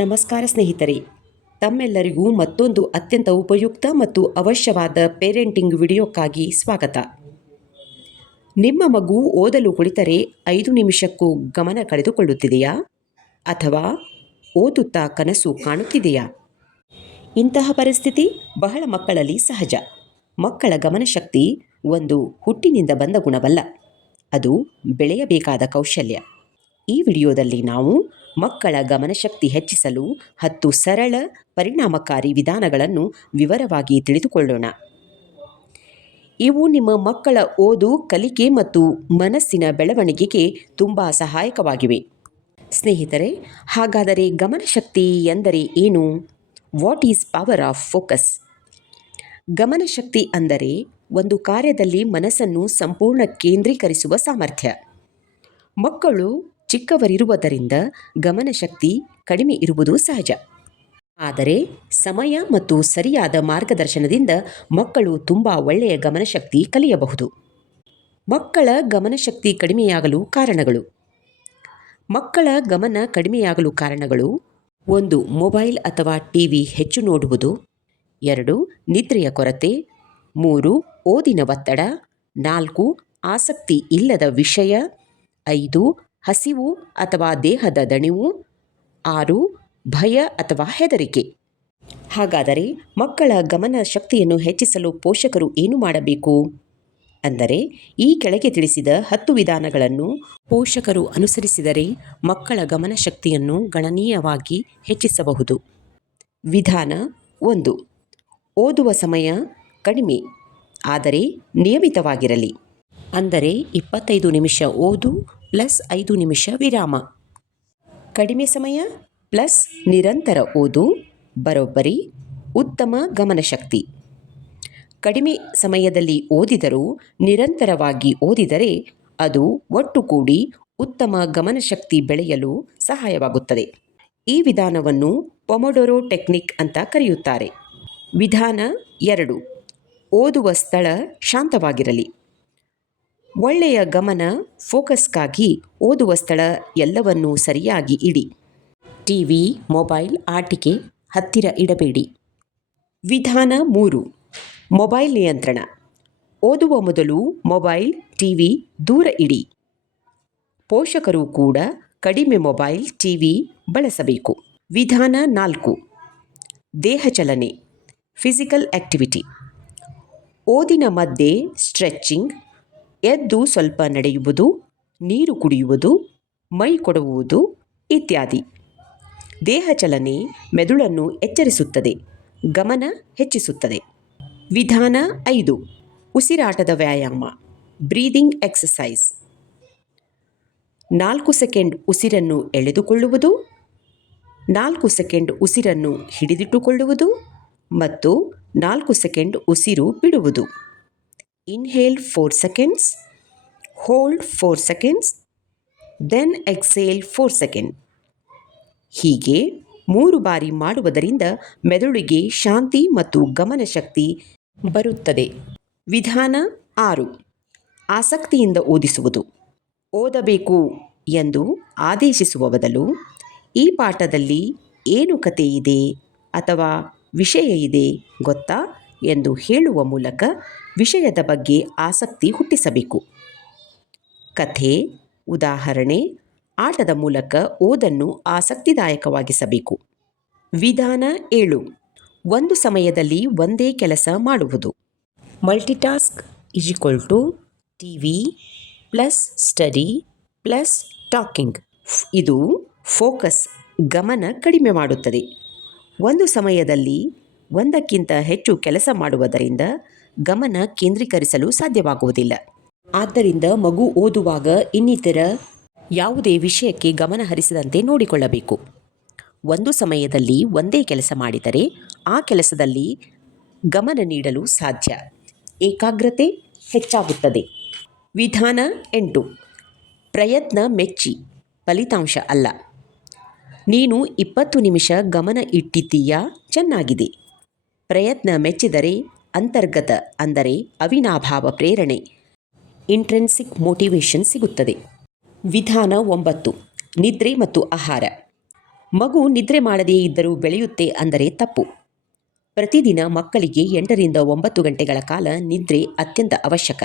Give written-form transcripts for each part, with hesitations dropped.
ನಮಸ್ಕಾರ ಸ್ನೇಹಿತರೆ, ತಮ್ಮೆಲ್ಲರಿಗೂ ಮತ್ತೊಂದು ಅತ್ಯಂತ ಉಪಯುಕ್ತ ಮತ್ತು ಅವಶ್ಯವಾದ ಪೇರೆಂಟಿಂಗ್ ವಿಡಿಯೋಕ್ಕಾಗಿ ಸ್ವಾಗತ. ನಿಮ್ಮ ಮಗು ಓದಲು ಕುಳಿತರೆ 5 ನಿಮಿಷಕ್ಕೂ ಗಮನ ಕಳೆದುಕೊಳ್ಳುತ್ತಿದೆಯಾ? ಅಥವಾ ಓದುತ್ತಾ ಕನಸು ಕಾಣುತ್ತಿದೆಯಾ? ಇಂತಹ ಪರಿಸ್ಥಿತಿ ಬಹಳ ಮಕ್ಕಳಲ್ಲಿ ಸಹಜ. ಮಕ್ಕಳ ಗಮನಶಕ್ತಿ ಒಂದು ಹುಟ್ಟಿನಿಂದ ಬಂದ ಗುಣವಲ್ಲ, ಅದು ಬೆಳೆಯಬೇಕಾದ ಕೌಶಲ್ಯ. ಈ ವಿಡಿಯೋದಲ್ಲಿ ನಾವು ಮಕ್ಕಳ ಗಮನಶಕ್ತಿ ಹೆಚ್ಚಿಸಲು 10 ಸರಳ ಪರಿಣಾಮಕಾರಿ ವಿಧಾನಗಳನ್ನು ವಿವರವಾಗಿ ತಿಳಿದುಕೊಳ್ಳೋಣ. ಇವು ನಿಮ್ಮ ಮಕ್ಕಳ ಓದು, ಕಲಿಕೆ ಮತ್ತು ಮನಸ್ಸಿನ ಬೆಳವಣಿಗೆಗೆ ತುಂಬ ಸಹಾಯಕವಾಗಿವೆ. ಸ್ನೇಹಿತರೆ, ಹಾಗಾದರೆ ಗಮನಶಕ್ತಿ ಎಂದರೆ ಏನು? What is power of focus? ಗಮನಶಕ್ತಿ ಅಂದರೆ ಒಂದು ಕಾರ್ಯದಲ್ಲಿ ಮನಸ್ಸನ್ನು ಸಂಪೂರ್ಣ ಕೇಂದ್ರೀಕರಿಸುವ ಸಾಮರ್ಥ್ಯ. ಮಕ್ಕಳು ಚಿಕ್ಕವರಿರುವುದರಿಂದ ಗಮನಶಕ್ತಿ ಕಡಿಮೆ ಇರುವುದು ಸಹಜ. ಆದರೆ ಸಮಯ ಮತ್ತು ಸರಿಯಾದ ಮಾರ್ಗದರ್ಶನದಿಂದ ಮಕ್ಕಳು ತುಂಬ ಒಳ್ಳೆಯ ಗಮನಶಕ್ತಿ ಕಲಿಯಬಹುದು. ಮಕ್ಕಳ ಗಮನಶಕ್ತಿ ಕಡಿಮೆಯಾಗಲು ಕಾರಣಗಳು. ಮಕ್ಕಳ ಗಮನ ಕಡಿಮೆಯಾಗಲು ಕಾರಣಗಳು: 1. ಮೊಬೈಲ್ ಅಥವಾ ಟಿವಿ ಹೆಚ್ಚು ನೋಡುವುದು. 2. ನಿದ್ರೆಯ ಕೊರತೆ. 3. ಓದಿನ ಒತ್ತಡ. 4. ಆಸಕ್ತಿ ಇಲ್ಲದ ವಿಷಯ. 5. ಹಸಿವು ಅಥವಾ ದೇಹದ ದಣಿವು. 6. ಭಯ ಅಥವಾ ಹೆದರಿಕೆ. ಹಾಗಾದರೆ ಮಕ್ಕಳ ಗಮನ ಶಕ್ತಿಯನ್ನು ಹೆಚ್ಚಿಸಲು ಪೋಷಕರು ಏನು ಮಾಡಬೇಕು? ಅಂದರೆ ಈ ಕೆಳಗೆ ತಿಳಿಸಿದ 10 ವಿಧಾನಗಳನ್ನು ಪೋಷಕರು ಅನುಸರಿಸಿದರೆ ಮಕ್ಕಳ ಗಮನಶಕ್ತಿಯನ್ನು ಗಣನೀಯವಾಗಿ ಹೆಚ್ಚಿಸಬಹುದು. ವಿಧಾನ 1. ಓದುವ ಸಮಯ ಕಡಿಮೆ, ಆದರೆ ನಿಯಮಿತವಾಗಿರಲಿ. ಅಂದರೆ 25 ನಿಮಿಷ ಓದು ಪ್ಲಸ್ 5 ನಿಮಿಷ ವಿರಾಮ. ಕಡಿಮೆ ಸಮಯ ಪ್ಲಸ್ ನಿರಂತರ ಓದು ಬರೋಬ್ಬರಿ ಉತ್ತಮ ಗಮನಶಕ್ತಿ. ಕಡಿಮೆ ಸಮಯದಲ್ಲಿ ಓದಿದರೂ ನಿರಂತರವಾಗಿ ಓದಿದರೆ ಅದು ಒಟ್ಟುಗೂಡಿ ಉತ್ತಮ ಗಮನಶಕ್ತಿ ಬೆಳೆಯಲು ಸಹಾಯವಾಗುತ್ತದೆ. ಈ ವಿಧಾನವನ್ನು ಪೊಮೊಡೊರೊ ಟೆಕ್ನಿಕ್ ಅಂತ ಕರೆಯುತ್ತಾರೆ. ವಿಧಾನ 2. ಓದುವ ಸ್ಥಳ ಶಾಂತವಾಗಿರಲಿ. ಒಳ್ಳೆಯ ಗಮನ ಫೋಕಸ್ಗಾಗಿ ಓದುವ ಸ್ಥಳ ಎಲ್ಲವನ್ನೂ ಸರಿಯಾಗಿ ಇಡಿ. ಟಿವಿ, ಮೊಬೈಲ್, ಆಟಿಕೆ ಹತ್ತಿರ ಇಡಬೇಡಿ. ವಿಧಾನ 3. ಮೊಬೈಲ್ ನಿಯಂತ್ರಣ. ಓದುವ ಮೊದಲು ಮೊಬೈಲ್, ಟಿವಿ ದೂರ ಇಡಿ. ಪೋಷಕರು ಕೂಡ ಕಡಿಮೆ ಮೊಬೈಲ್, ಟಿವಿ ಬಳಸಬೇಕು. ವಿಧಾನ 4. ದೇಹ ಚಲನೆ, ಫಿಸಿಕಲ್ ಆಕ್ಟಿವಿಟಿ. ಓದಿನ ಮಧ್ಯೆ ಸ್ಟ್ರೆಚಿಂಗ್, ಎದ್ದು ಸ್ವಲ್ಪ ನಡೆಯುವುದು, ನೀರು ಕುಡಿಯುವುದು, ಮೈ ಕೊಡುವುದು ಇತ್ಯಾದಿ. ದೇಹ ಚಲನೆ ಮೆದುಳನ್ನು ಎಚ್ಚರಿಸುತ್ತದೆ, ಗಮನ ಹೆಚ್ಚಿಸುತ್ತದೆ. ವಿಧಾನ 5. ಉಸಿರಾಟದ ವ್ಯಾಯಾಮ, ಬ್ರೀದಿಂಗ್ ಎಕ್ಸಸೈಸ್. 4 ಸೆಕೆಂಡ್ ಉಸಿರನ್ನು ಎಳೆದುಕೊಳ್ಳುವುದು, 4 ಸೆಕೆಂಡ್ ಉಸಿರನ್ನು ಹಿಡಿದಿಟ್ಟುಕೊಳ್ಳುವುದು ಮತ್ತು 4 ಸೆಕೆಂಡ್ ಉಸಿರು ಬಿಡುವುದು. Inhale 4 seconds, hold 4 seconds, then exhale 4 seconds. ಹೀಗೆ 3 ಬಾರಿ ಮಾಡುವುದರಿಂದ ಮೆದುಳಿಗೆ ಶಾಂತಿ ಮತ್ತು ಗಮನಶಕ್ತಿ ಬರುತ್ತದೆ. ವಿಧಾನ 6. ಆಸಕ್ತಿಯಿಂದ ಓದಿಸುವುದು. ಓದಬೇಕು ಎಂದು ಆದೇಶಿಸುವ ಬದಲು ಈ ಪಾಠದಲ್ಲಿ ಏನು ಕತೆ ಇದೆ ಅಥವಾ ವಿಷಯ ಇದೆ ಗೊತ್ತಾ ಎಂದು ಹೇಳುವ ಮೂಲಕ ವಿಷಯದ ಬಗ್ಗೆ ಆಸಕ್ತಿ ಹುಟ್ಟಿಸಬೇಕು. ಕಥೆ, ಉದಾಹರಣೆ, ಆಟದ ಮೂಲಕ ಓದನ್ನು ಆಸಕ್ತಿದಾಯಕವಾಗಿಸಬೇಕು. ವಿಧಾನ 7. ಒಂದು ಸಮಯದಲ್ಲಿ ಒಂದೇ ಕೆಲಸ ಮಾಡುವುದು. ಮಲ್ಟಿಟಾಸ್ಕ್ = TV plus study plus talking. ಇದು ಫೋಕಸ್, ಗಮನ ಕಡಿಮೆ ಮಾಡುತ್ತದೆ. ಒಂದು ಸಮಯದಲ್ಲಿ ಒಂದಕ್ಕಿಂತ ಹೆಚ್ಚು ಕೆಲಸ ಮಾಡುವುದರಿಂದ ಗಮನ ಕೇಂದ್ರೀಕರಿಸಲು ಸಾಧ್ಯವಾಗುವುದಿಲ್ಲ. ಆದ್ದರಿಂದ ಮಗು ಓದುವಾಗ ಇನ್ನಿತರ ಯಾವುದೇ ವಿಷಯಕ್ಕೆ ಗಮನ ಹರಿಸದಂತೆ ನೋಡಿಕೊಳ್ಳಬೇಕು. ಒಂದು ಸಮಯದಲ್ಲಿ ಒಂದೇ ಕೆಲಸ ಮಾಡಿದರೆ ಆ ಕೆಲಸದಲ್ಲಿ ಗಮನ ನೀಡಲು ಸಾಧ್ಯ, ಏಕಾಗ್ರತೆ ಹೆಚ್ಚಾಗುತ್ತದೆ. ವಿಧಾನ 8. ಪ್ರಯತ್ನ ಮೆಚ್ಚಿ, ಫಲಿತಾಂಶ ಅಲ್ಲ. ನೀನು 20 ನಿಮಿಷ ಗಮನ ಇಟ್ಟಿದ್ದೀಯಾ, ಚೆನ್ನಾಗಿದೆ. ಪ್ರಯತ್ನ ಮೆಚ್ಚಿದರೆ ಅಂತರ್ಗತ ಅಂದರೆ ಅವಿನಾಭಾವ ಪ್ರೇರಣೆ, ಇಂಟ್ರೆನ್ಸಿಕ್ ಮೋಟಿವೇಶನ್ ಸಿಗುತ್ತದೆ. ವಿಧಾನ 9. ನಿದ್ರೆ ಮತ್ತು ಆಹಾರ. ಮಗು ನಿದ್ರೆ ಮಾಡದೇ ಇದ್ದರೂ ಬೆಳೆಯುತ್ತೆ ಅಂದರೆ ತಪ್ಪು. ಪ್ರತಿದಿನ ಮಕ್ಕಳಿಗೆ 8ರಿಂದ 9 ಗಂಟೆಗಳ ಕಾಲ ನಿದ್ರೆ ಅತ್ಯಂತ ಅವಶ್ಯಕ.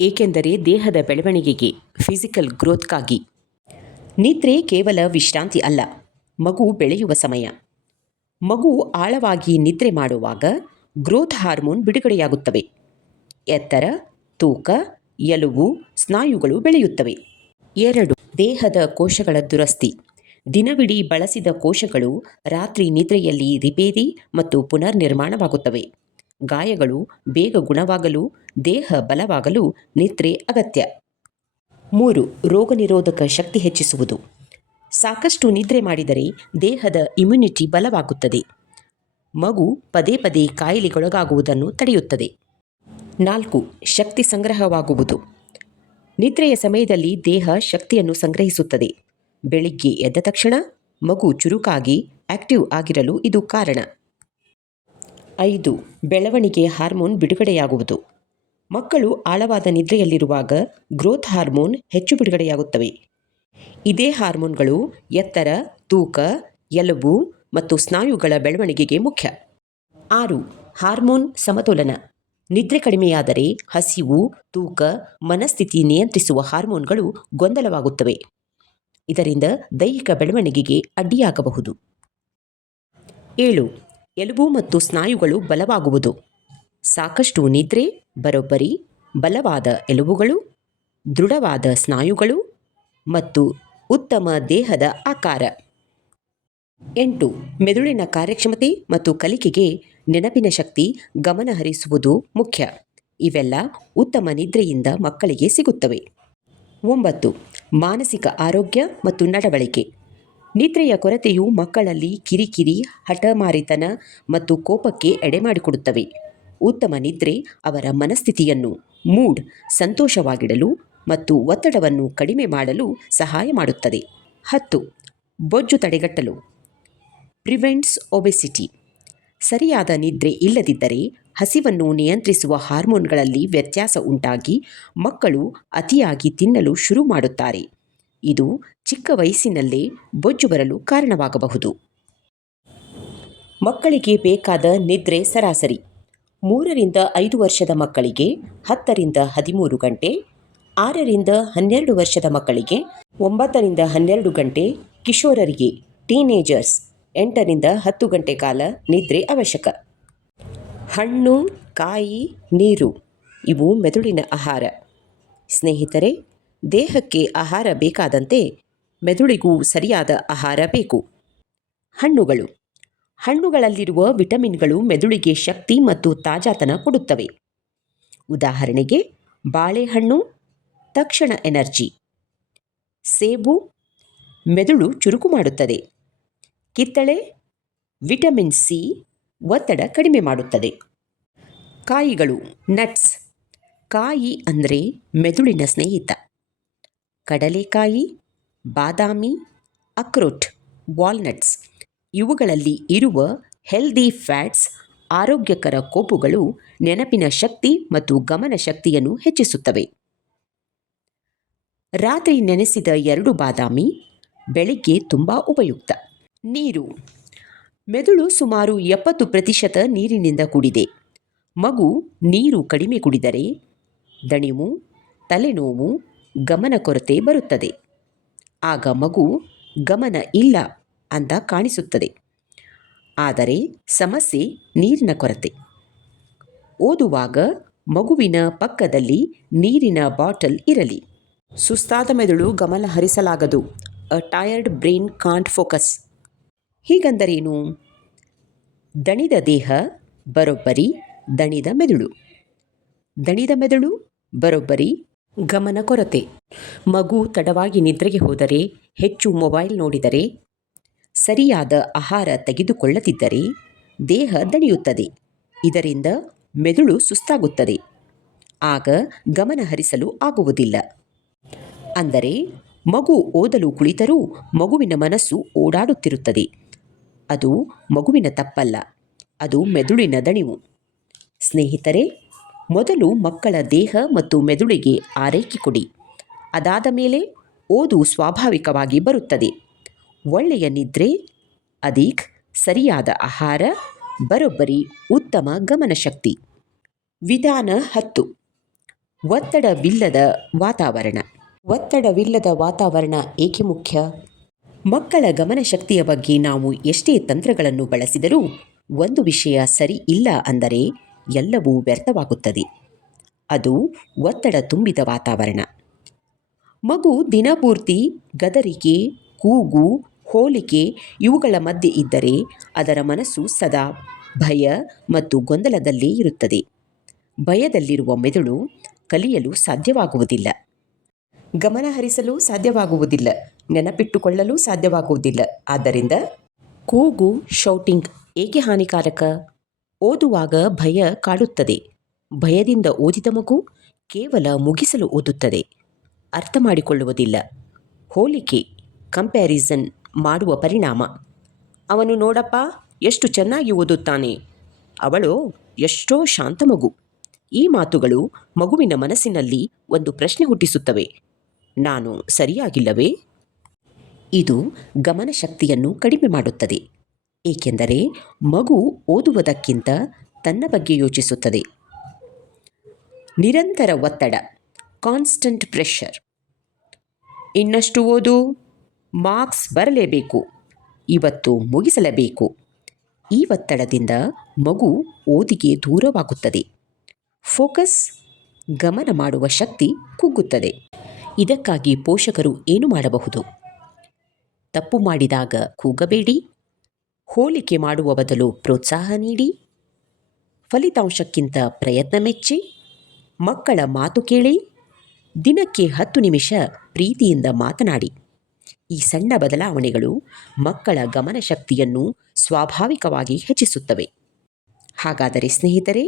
ಏಕೆಂದರೆ ದೇಹದ ಬೆಳವಣಿಗೆಗೆ, ಫಿಸಿಕಲ್ ಗ್ರೋತ್ಗಾಗಿ ನಿದ್ರೆ ಕೇವಲ ವಿಶ್ರಾಂತಿ ಅಲ್ಲ, ಮಗು ಬೆಳೆಯುವ ಸಮಯ. ಮಗು ಆಳವಾಗಿ ನಿದ್ರೆ ಮಾಡುವಾಗ ಗ್ರೋತ್ ಹಾರ್ಮೋನ್ ಬಿಡುಗಡೆಯಾಗುತ್ತವೆ. ಎತ್ತರ, ತೂಕ, ಎಲುಬು, ಸ್ನಾಯುಗಳು ಬೆಳೆಯುತ್ತವೆ. 2. ದೇಹದ ಕೋಶಗಳ ದುರಸ್ತಿ. ದಿನವಿಡೀ ಬಳಸಿದ ಕೋಶಗಳು ರಾತ್ರಿ ನಿದ್ರೆಯಲ್ಲಿ ರಿಪೇರಿ ಮತ್ತು ಪುನರ್ನಿರ್ಮಾಣವಾಗುತ್ತವೆ. ಗಾಯಗಳು ಬೇಗ ಗುಣವಾಗಲು, ದೇಹ ಬಲವಾಗಲು ನಿದ್ರೆ ಅಗತ್ಯ. 3. ರೋಗನಿರೋಧಕ ಶಕ್ತಿ ಹೆಚ್ಚಿಸುವುದು. ಸಾಕಷ್ಟು ನಿದ್ರೆ ಮಾಡಿದರೆ ದೇಹದ ಇಮ್ಯುನಿಟಿ ಬಲವಾಗುತ್ತದೆ. ಮಗು ಪದೇ ಪದೇ ಕಾಯಿಲೆಗೊಳಗಾಗುವುದನ್ನು ತಡೆಯುತ್ತದೆ. 4. ಶಕ್ತಿ ಸಂಗ್ರಹವಾಗುವುದು. ನಿದ್ರೆಯ ಸಮಯದಲ್ಲಿ ದೇಹ ಶಕ್ತಿಯನ್ನು ಸಂಗ್ರಹಿಸುತ್ತದೆ. ಬೆಳಿಗ್ಗೆ ಎದ್ದ ತಕ್ಷಣ ಮಗು ಚುರುಕಾಗಿ ಆಕ್ಟಿವ್ ಆಗಿರಲು ಇದು ಕಾರಣ. 5. ಬೆಳವಣಿಗೆ ಹಾರ್ಮೋನ್ ಬಿಡುಗಡೆಯಾಗುವುದು. ಮಕ್ಕಳು ಆಳವಾದ ನಿದ್ರೆಯಲ್ಲಿರುವಾಗ ಗ್ರೋತ್ ಹಾರ್ಮೋನ್ ಹೆಚ್ಚು ಬಿಡುಗಡೆಯಾಗುತ್ತವೆ. ಇದೇ ಹಾರ್ಮೋನ್ಗಳು ಎತ್ತರ, ತೂಕ, ಎಲುಬು ಮತ್ತು ಸ್ನಾಯುಗಳ ಬೆಳವಣಿಗೆಗೆ ಮುಖ್ಯ. 6. ಹಾರ್ಮೋನ್ ಸಮತೋಲನ. ನಿದ್ರೆ ಕಡಿಮೆಯಾದರೆ ಹಸಿವು, ತೂಕ, ಮನಸ್ಥಿತಿ ನಿಯಂತ್ರಿಸುವ ಹಾರ್ಮೋನ್ಗಳು ಗೊಂದಲವಾಗುತ್ತವೆ. ಇದರಿಂದ ದೈಹಿಕ ಬೆಳವಣಿಗೆಗೆ ಅಡ್ಡಿಯಾಗಬಹುದು. 7. ಎಲುಬು ಮತ್ತು ಸ್ನಾಯುಗಳು ಬಲವಾಗುವುದು. ಸಾಕಷ್ಟು ನಿದ್ರೆ, ಬರೋಬ್ಬರಿ ಬಲವಾದ ಎಲುಬುಗಳು, ದೃಢವಾದ ಸ್ನಾಯುಗಳು ಮತ್ತು ಉತ್ತಮ ದೇಹದ ಆಕಾರ. 8. ಮೆದುಳಿನ ಕಾರ್ಯಕ್ಷಮತೆ ಮತ್ತು ಕಲಿಕೆಗೆ ನೆನಪಿನ ಶಕ್ತಿ, ಗಮನ ಹರಿಸುವುದು ಮುಖ್ಯ. ಇವೆಲ್ಲ ಉತ್ತಮ ನಿದ್ರೆಯಿಂದ ಮಕ್ಕಳಿಗೆ ಸಿಗುತ್ತವೆ. 9. ಮಾನಸಿಕ ಆರೋಗ್ಯ ಮತ್ತು ನಡವಳಿಕೆ. ನಿದ್ರೆಯ ಕೊರತೆಯು ಮಕ್ಕಳಲ್ಲಿ ಕಿರಿಕಿರಿ, ಹಠಮಾರಿತನ ಮತ್ತು ಕೋಪಕ್ಕೆ ಎಡೆಮಾಡಿಕೊಡುತ್ತವೆ. ಉತ್ತಮ ನಿದ್ರೆ ಅವರ ಮನಸ್ಥಿತಿಯನ್ನು, ಸಂತೋಷವಾಗಿಡಲು ಮತ್ತು ಒತ್ತಡವನ್ನು ಕಡಿಮೆ ಮಾಡಲು ಸಹಾಯ ಮಾಡುತ್ತದೆ. 10. ಬೊಜ್ಜು ತಡೆಗಟ್ಟಲು. Prevents obesity. ಸರಿಯಾದ ನಿದ್ರೆ ಇಲ್ಲದಿದ್ದರೆ ಹಸಿವನ್ನು ನಿಯಂತ್ರಿಸುವ ಹಾರ್ಮೋನ್ಗಳಲ್ಲಿ ವ್ಯತ್ಯಾಸ ಉಂಟಾಗಿ ಮಕ್ಕಳು ಅತಿಯಾಗಿ ತಿನ್ನಲು ಶುರು ಮಾಡುತ್ತಾರೆ. ಇದು ಚಿಕ್ಕ ವಯಸ್ಸಿನಲ್ಲೇ ಬೊಜ್ಜು ಬರಲು ಕಾರಣವಾಗಬಹುದು. ಮಕ್ಕಳಿಗೆ ಬೇಕಾದ ನಿದ್ರೆ ಸರಾಸರಿ: 3ರಿಂದ 5 ವರ್ಷದ ಮಕ್ಕಳಿಗೆ 10ರಿಂದ 13 ಗಂಟೆ, 6ರಿಂದ 12 ವರ್ಷದ ಮಕ್ಕಳಿಗೆ 9ರಿಂದ 12 ಗಂಟೆ, ಕಿಶೋರರಿಗೆ ಟೀನೇಜರ್ಸ್ 8ರಿಂದ 10 ಗಂಟೆ ಕಾಲ ನಿದ್ರೆ ಅವಶ್ಯಕ. ಹಣ್ಣು, ಕಾಯಿ, ನೀರು ಇವು ಮೆದುಳಿನ ಆಹಾರ. ಸ್ನೇಹಿತರೆ, ದೇಹಕ್ಕೆ ಆಹಾರ ಬೇಕಾದಂತೆ ಮೆದುಳಿಗೂ ಸರಿಯಾದ ಆಹಾರ ಬೇಕು. ಹಣ್ಣುಗಳು. ಹಣ್ಣುಗಳಲ್ಲಿರುವ ವಿಟಮಿನ್ಗಳು ಮೆದುಳಿಗೆ ಶಕ್ತಿ ಮತ್ತು ತಾಜಾತನ ಕೊಡುತ್ತವೆ. ಉದಾಹರಣೆಗೆ ಬಾಳೆಹಣ್ಣು ತಕ್ಷಣ ಎನರ್ಜಿ. ಸೇಬು ಮೆದುಳು ಚುರುಕು ಮಾಡುತ್ತದೆ. ಕಿತ್ತಳೆ ವಿಟಮಿನ್ ಸಿ ಒತ್ತಡ ಕಡಿಮೆ ಮಾಡುತ್ತದೆ. ಕಾಯಿಗಳು ನಟ್ಸ್. ಕಾಯಿ ಅಂದರೆ ಮೆದುಳಿನ ಸ್ನೇಹಿತ. ಕಡಲೆಕಾಯಿ, ಬಾದಾಮಿ, ಅಕ್ರೋಟ್, ವಾಲ್ನಟ್ಸ್ ಇವುಗಳಲ್ಲಿ ಇರುವ ಹೆಲ್ದಿ ಫ್ಯಾಟ್ಸ್, ಆರೋಗ್ಯಕರ ಕೊಬ್ಬುಗಳು ನೆನಪಿನ ಶಕ್ತಿ ಮತ್ತು ಗಮನ ಶಕ್ತಿಯನ್ನು ಹೆಚ್ಚಿಸುತ್ತವೆ. ರಾತ್ರಿ ನೆನೆಸಿದ 2 ಬಾದಾಮಿ ಬೆಳಿಗ್ಗೆ ತುಂಬ ಉಪಯುಕ್ತ. ನೀರು. ಮೆದುಳು ಸುಮಾರು 70% ನೀರಿನಿಂದ ಕೂಡಿದೆ. ಮಗು ನೀರು ಕಡಿಮೆ ಕುಡಿದರೆ ದಣಿವು, ತಲೆನೋವು, ಗಮನ ಕೊರತೆ ಬರುತ್ತದೆ. ಆಗ ಮಗು ಗಮನ ಇಲ್ಲ ಅಂತ ಕಾಣಿಸುತ್ತದೆ. ಆದರೆ ಸಮಸ್ಯೆ ನೀರಿನ ಕೊರತೆ. ಓದುವಾಗ ಮಗುವಿನ ಪಕ್ಕದಲ್ಲಿ ನೀರಿನ ಬಾಟಲ್ ಇರಲಿ. ಸುಸ್ತಾದ ಮೆದುಳು ಗಮನ ಹರಿಸಲಾಗದು. ಅ ಟಯರ್ಡ್ ಬ್ರೈನ್ ಕಾಂಟ್ ಫೋಕಸ್. ಹೀಗಂದರೇನು? ದಣಿದ ದೇಹ, ಬರೋಬ್ಬರಿ ದಣಿದ ಮೆದುಳು. ದಣಿದ ಮೆದುಳು, ಬರೋಬ್ಬರಿ ಗಮನ ಕೊರತೆ. ಮಗು ತಡವಾಗಿ ನಿದ್ರೆಗೆ ಹೋದರೆ, ಹೆಚ್ಚು ಮೊಬೈಲ್ ನೋಡಿದರೆ, ಸರಿಯಾದ ಆಹಾರ ತೆಗೆದುಕೊಳ್ಳದಿದ್ದರೆ ದೇಹ ದಣಿಯುತ್ತದೆ. ಇದರಿಂದ ಮೆದುಳು ಸುಸ್ತಾಗುತ್ತದೆ. ಆಗ ಗಮನ ಹರಿಸಲು ಆಗುವುದಿಲ್ಲ. ಅಂದರೆ ಮಗು ಓದಲು ಕುಳಿತರೂ ಮಗುವಿನ ಮನಸ್ಸು ಓಡಾಡುತ್ತಿರುತ್ತದೆ. ಅದು ಮಗುವಿನ ತಪ್ಪಲ್ಲ, ಅದು ಮೆದುಳಿನ ದಣಿವು. ಸ್ನೇಹಿತರೆ, ಮೊದಲು ಮಕ್ಕಳ ದೇಹ ಮತ್ತು ಮೆದುಳಿಗೆ ಆರೈಕೆ ಕೊಡಿ. ಅದಾದ ಮೇಲೆ ಓದು ಸ್ವಾಭಾವಿಕವಾಗಿ ಬರುತ್ತದೆ. ಒಳ್ಳೆಯ ನಿದ್ರೆ, ಅಧಿಕ್ ಸರಿಯಾದ ಆಹಾರ, ಬರೋಬ್ಬರಿ ಉತ್ತಮ ಗಮನಶಕ್ತಿ. ವಿಧಾನ 10. ಒತ್ತಡವಿಲ್ಲದ ವಾತಾವರಣ. ಒತ್ತಡವಿಲ್ಲದ ವಾತಾವರಣ ಏಕೆ ಮುಖ್ಯ? ಮಕ್ಕಳ ಗಮನಶಕ್ತಿಯ ಬಗ್ಗೆ ನಾವು ಎಷ್ಟೇ ತಂತ್ರಗಳನ್ನು ಬಳಸಿದರೂ ಒಂದು ವಿಷಯ ಸರಿ ಇಲ್ಲ ಅಂದರೆ ಎಲ್ಲವೂ ವ್ಯರ್ಥವಾಗುತ್ತದೆ. ಅದು ಒತ್ತಡ ತುಂಬಿದ ವಾತಾವರಣ. ಮಗು ದಿನಪೂರ್ತಿ ಗದರಿಕೆ, ಕೂಗು, ಹೋಲಿಕೆ ಇವುಗಳ ಮಧ್ಯೆ ಇದ್ದರೆ ಅದರ ಮನಸ್ಸು ಸದಾ ಭಯ ಮತ್ತು ಗೊಂದಲದಲ್ಲೇ ಇರುತ್ತದೆ. ಭಯದಲ್ಲಿರುವ ಮೆದುಳು ಕಲಿಯಲು ಸಾಧ್ಯವಾಗುವುದಿಲ್ಲ, ಗಮನಹರಿಸಲು ಸಾಧ್ಯವಾಗುವುದಿಲ್ಲ, ನೆನಪಿಟ್ಟುಕೊಳ್ಳಲು ಸಾಧ್ಯವಾಗುವುದಿಲ್ಲ. ಆದ್ದರಿಂದ ಕೂಗು, ಶೌಟಿಂಗ್ ಏಕೆ ಹಾನಿಕಾರಕ? ಓದುವಾಗ ಭಯ ಕಾಡುತ್ತದೆ. ಭಯದಿಂದ ಓದಿದ ಮಗು ಕೇವಲ ಮುಗಿಸಲು ಓದುತ್ತದೆ, ಅರ್ಥ ಮಾಡಿಕೊಳ್ಳುವುದಿಲ್ಲ. ಹೋಲಿಕೆ, ಕಂಪ್ಯಾರಿಸನ್ ಮಾಡುವ ಪರಿಣಾಮ. ಅವನು ನೋಡಪ್ಪ ಎಷ್ಟು ಚೆನ್ನಾಗಿ ಓದುತ್ತಾನೆ, ಅವಳೋ ಎಷ್ಟೋ ಶಾಂತ ಮಗು. ಈ ಮಾತುಗಳು ಮಗುವಿನ ಮನಸ್ಸಿನಲ್ಲಿ ಒಂದು ಪ್ರಶ್ನೆ ಹುಟ್ಟಿಸುತ್ತವೆ. ನಾನು ಸರಿಯಾಗಿಲ್ಲವೇ? ಇದು ಗಮನಶಕ್ತಿಯನ್ನು ಕಡಿಮೆ ಮಾಡುತ್ತದೆ, ಏಕೆಂದರೆ ಮಗು ಓದುವುದಕ್ಕಿಂತ ತನ್ನ ಬಗ್ಗೆ ಯೋಚಿಸುತ್ತದೆ. ನಿರಂತರ ಒತ್ತಡ, ಕಾನ್ಸ್ಟಂಟ್ ಪ್ರೆಷರ್. ಇನ್ನಷ್ಟು ಓದು, ಮಾರ್ಕ್ಸ್ ಬರಲೇಬೇಕು, ಇವತ್ತು ಮುಗಿಸಲೇಬೇಕು. ಈ ಒತ್ತಡದಿಂದ ಮಗು ಓದಿಗೆ ದೂರವಾಗುತ್ತದೆ. ಫೋಕಸ್, ಗಮನ ಮಾಡುವ ಶಕ್ತಿ ಕುಗ್ಗುತ್ತದೆ. ಇದಕ್ಕಾಗಿ ಪೋಷಕರು ಏನು ಮಾಡಬಹುದು? ತಪ್ಪು ಮಾಡಿದಾಗ ಕೂಗಬೇಡಿ, ಹೋಲಿಕೆ ಮಾಡುವ ಬದಲು ಪ್ರೋತ್ಸಾಹ ನೀಡಿ, ಫಲಿತಾಂಶಕ್ಕಿಂತ ಪ್ರಯತ್ನ ಮೆಚ್ಚಿ, ಮಕ್ಕಳ ಮಾತು ಕೇಳಿ, ದಿನಕ್ಕೆ 10 ನಿಮಿಷ ಪ್ರೀತಿಯಿಂದ ಮಾತನಾಡಿ. ಈ ಸಣ್ಣ ಬದಲಾವಣೆಗಳು ಮಕ್ಕಳ ಗಮನಶಕ್ತಿಯನ್ನು ಸ್ವಾಭಾವಿಕವಾಗಿ ಹೆಚ್ಚಿಸುತ್ತವೆ. ಹಾಗಾದರೆ ಸ್ನೇಹಿತರೆ,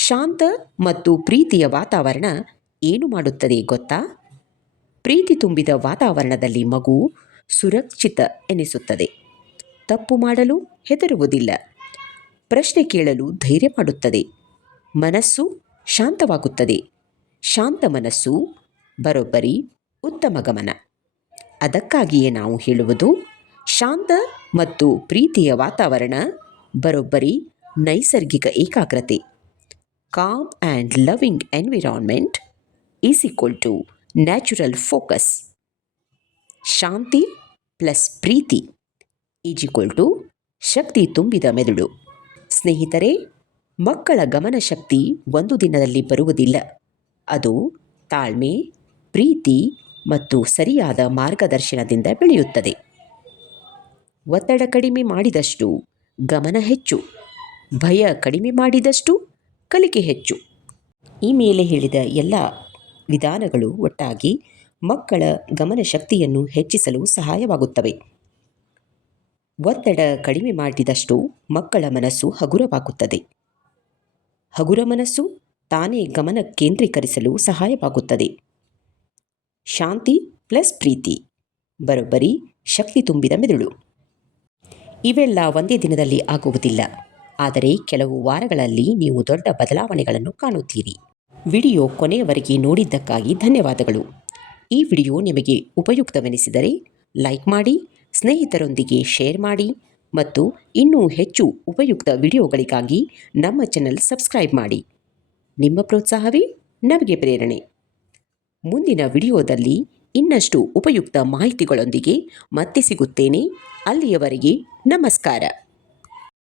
ಶಾಂತ ಮತ್ತು ಪ್ರೀತಿಯ ವಾತಾವರಣ ಏನು ಮಾಡುತ್ತದೆ ಗೊತ್ತಾ? ಪ್ರೀತಿ ತುಂಬಿದ ವಾತಾವರಣದಲ್ಲಿ ಮಗು ಸುರಕ್ಷಿತ ಎನಿಸುತ್ತದೆ. ತಪ್ಪು ಮಾಡಲು ಹೆದರುವುದಿಲ್ಲ, ಪ್ರಶ್ನೆ ಕೇಳಲು ಧೈರ್ಯ ಮಾಡುತ್ತದೆ, ಮನಸ್ಸು ಶಾಂತವಾಗುತ್ತದೆ. ಶಾಂತ ಮನಸ್ಸು, ಬರೋಬ್ಬರಿ ಉತ್ತಮ ಗಮನ. ಅದಕ್ಕಾಗಿಯೇ ನಾವು ಹೇಳುವುದು, ಶಾಂತ ಮತ್ತು ಪ್ರೀತಿಯ ವಾತಾವರಣ ಬರೋಬ್ಬರಿ ನೈಸರ್ಗಿಕ ಏಕಾಗ್ರತೆ. Calm and loving environment is equal to natural focus. ಶಾಂತಿ ಪ್ಲಸ್ ಪ್ರೀತಿ ಈಸ್ ಈಕ್ವಲ್ ಟು ಶಕ್ತಿ ತುಂಬಿದ ಮೆದುಳು. ಸ್ನೇಹಿತರೆ, ಮಕ್ಕಳ ಗಮನಶಕ್ತಿ ಒಂದು ದಿನದಲ್ಲಿ ಬರುವುದಿಲ್ಲ. ಅದು ತಾಳ್ಮೆ, ಪ್ರೀತಿ ಮತ್ತು ಸರಿಯಾದ ಮಾರ್ಗದರ್ಶನದಿಂದ ಬೆಳೆಯುತ್ತದೆ. ಒತ್ತಡ ಕಡಿಮೆ ಮಾಡಿದಷ್ಟು ಗಮನ ಹೆಚ್ಚು, ಭಯ ಕಡಿಮೆ ಮಾಡಿದಷ್ಟು ಕಲಿಕೆ ಹೆಚ್ಚು. ಈ ಮೇಲೆ ಹೇಳಿದ ಎಲ್ಲ ವಿಧಾನಗಳು ಒಟ್ಟಾಗಿ ಮಕ್ಕಳ ಗಮನಶಕ್ತಿಯನ್ನು ಹೆಚ್ಚಿಸಲು ಸಹಾಯವಾಗುತ್ತವೆ. ಒತ್ತಡ ಕಡಿಮೆ ಮಾಡಿದಷ್ಟು ಮಕ್ಕಳ ಮನಸ್ಸು ಹಗುರವಾಗುತ್ತದೆ. ಹಗುರ ಮನಸ್ಸು ತಾನೇ ಗಮನ ಕೇಂದ್ರೀಕರಿಸಲು ಸಹಾಯವಾಗುತ್ತದೆ. ಶಾಂತಿ ಪ್ಲಸ್ ಪ್ರೀತಿ ಬರೋಬ್ಬರಿ ಶಕ್ತಿ ತುಂಬಿದ ಮೆದುಳು. ಇವೆಲ್ಲ ಒಂದೇ ದಿನದಲ್ಲಿ ಆಗುವುದಿಲ್ಲ, ಆದರೆ ಕೆಲವು ವಾರಗಳಲ್ಲಿ ನೀವು ದೊಡ್ಡ ಬದಲಾವಣೆಗಳನ್ನು ಕಾಣುತ್ತೀರಿ. ವಿಡಿಯೋ ಕೊನೆಯವರೆಗೆ ನೋಡಿದ್ದಕ್ಕಾಗಿ ಧನ್ಯವಾದಗಳು. ಈ ವಿಡಿಯೋ ನಿಮಗೆ ಉಪಯುಕ್ತವೆನಿಸಿದರೆ ಲೈಕ್ ಮಾಡಿ, ಸ್ನೇಹಿತರೊಂದಿಗೆ ಶೇರ್ ಮಾಡಿ ಮತ್ತು ಇನ್ನೂ ಹೆಚ್ಚು ಉಪಯುಕ್ತ ವಿಡಿಯೋಗಳಿಗಾಗಿ ನಮ್ಮ ಚಾನೆಲ್ ಸಬ್ಸ್ಕ್ರೈಬ್ ಮಾಡಿ. ನಿಮ್ಮ ಪ್ರೋತ್ಸಾಹವೇ ನಮಗೆ ಪ್ರೇರಣೆ. ಮುಂದಿನ ವಿಡಿಯೋದಲ್ಲಿ ಇನ್ನಷ್ಟು ಉಪಯುಕ್ತ ಮಾಹಿತಿಗಳೊಂದಿಗೆ ಮತ್ತೆ ಸಿಗುತ್ತೇನೆ. ಅಲ್ಲಿಯವರೆಗೆ ನಮಸ್ಕಾರ.